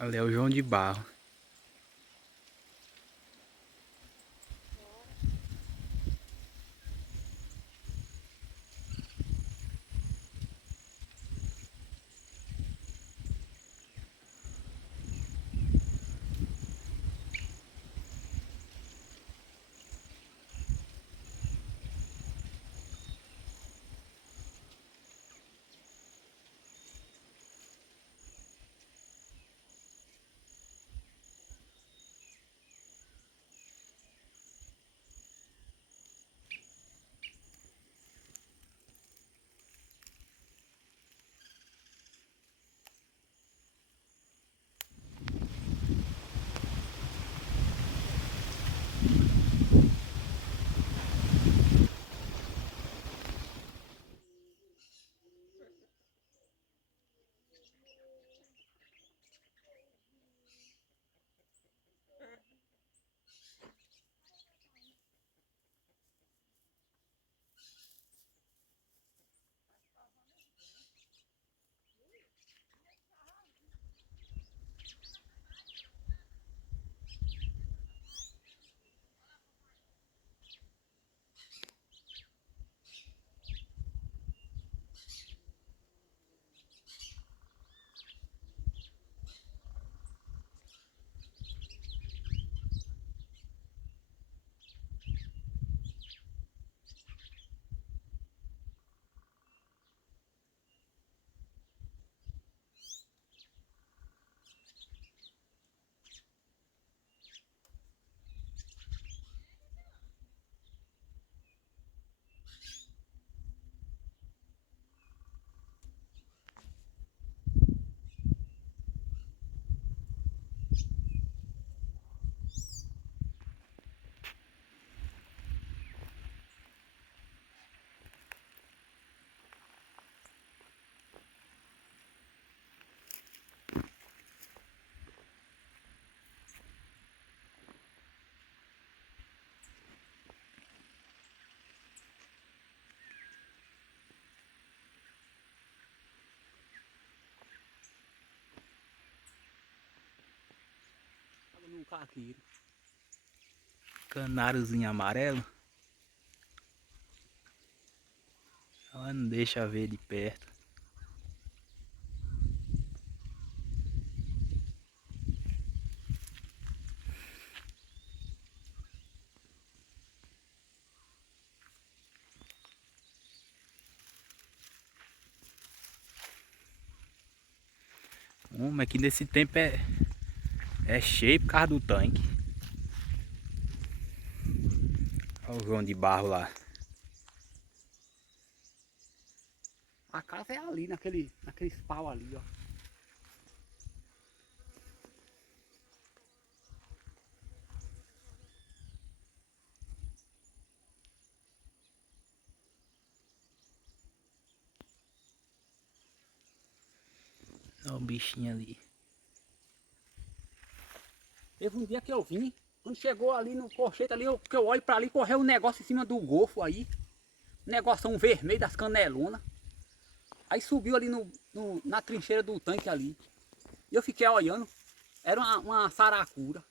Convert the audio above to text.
Ali é o João de Barro. No caqueiro. Canáriozinho amarelo. Ela não deixa ver de perto. Mas que nesse tempo é cheio por causa do tanque. Olha o João de Barro lá. A casa é ali, naqueles pau ali, ó. Olha o bichinho ali. Teve um dia que eu vim, quando chegou ali no colchete ali, que eu olho pra ali, correu um negócio em cima do golfo aí. Um negócio vermelho das canelonas. Aí subiu ali na trincheira do tanque ali. E eu fiquei olhando, era uma saracura.